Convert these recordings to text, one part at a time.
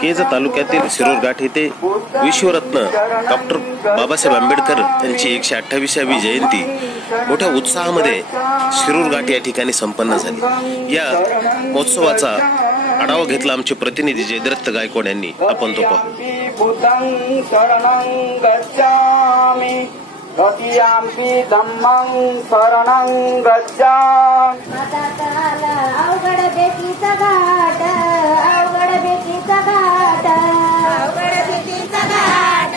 केज तालुक्यातील शिरूर घाट येथे विश्वरत्न डॉक्टर बाबासाहेब आंबेडकर यांची 128वी जयंती मोठ्या उत्साहामध्ये शिरूर घाट या ठिकाणी संपन्न झाली। या महोत्सवाचा आढावा घेतला आमचे प्रतिनिधी जयदत्त गायकवाड यांनी। आपण तो पाहू। द्वितीयम्पि धम्मं शरणं गच्छामि। अवघड बेटीचा घाट, अवघड बेटीचा घाट, अवघड बेटीचा घाट,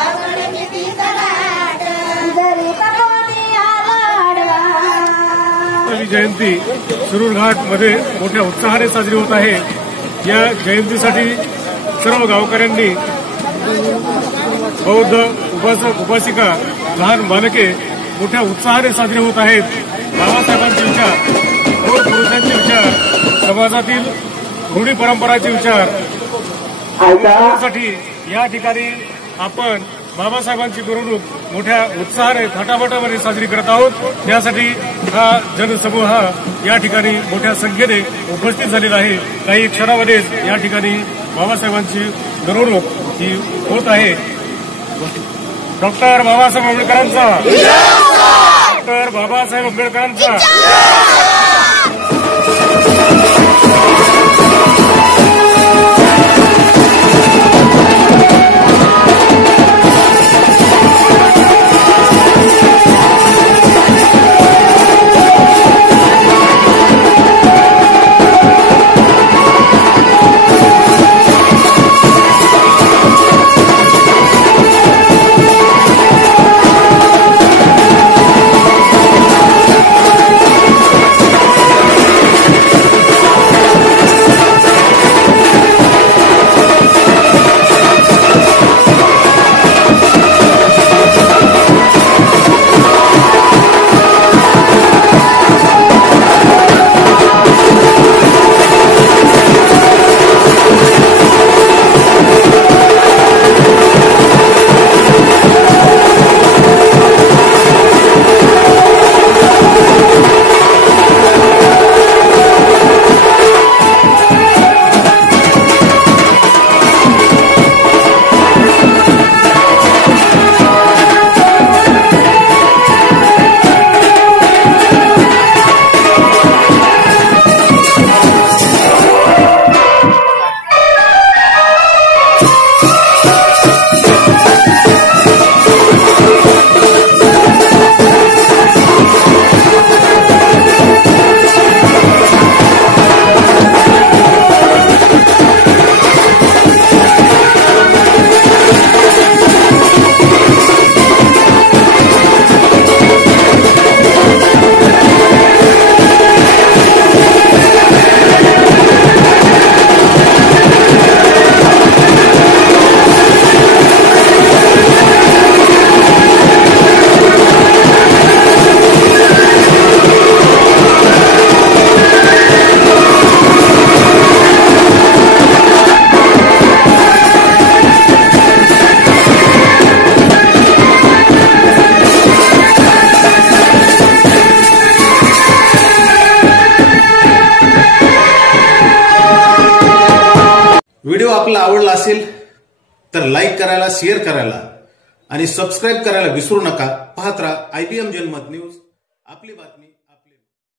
अवघड बेटीचा घाट, जरी भगवानी आलाडवा। जयंती शिरूर घाट मध्ये मोठ्या उत्साहाने साजरी होत आहे। या जयंतीसाठी सर्व गावकऱ्यांनी, बौद्ध उपासक उपासिका, लहान बालके मोठ्या उत्साहाने साजरे होत आहेत। बाबासाहेबांचे विचार, थोर पुरुषांचे विचार, समाजातील रूढी परंपराचे विचार साठी या ठिकाणी आपण बाबासाहेबांची मिरवणूक मोठ्या उत्साहाने थाटामाटामध्ये साजरी करत आहोत। त्यासाठी हा जनसमूह या ठिकाणी मोठ्या संख्येने उपस्थित झालेला आहे। काही क्षणामध्येच या ठिकाणी बाबासाहेबांची मिरवणूक ही होत आहे। डॉक्टर बाबासाहेब आंबेडकरांचा, डॉक्टर बाबासाहेब आंबेडकरांचा। व्हिडिओ आपला आवडला असेल तर लाईक करायला, शेअर करायला आणि सबस्क्राईब करायला विसरू नका। पाहत राहा IBM जनमत न्यूज, आपली बातमी।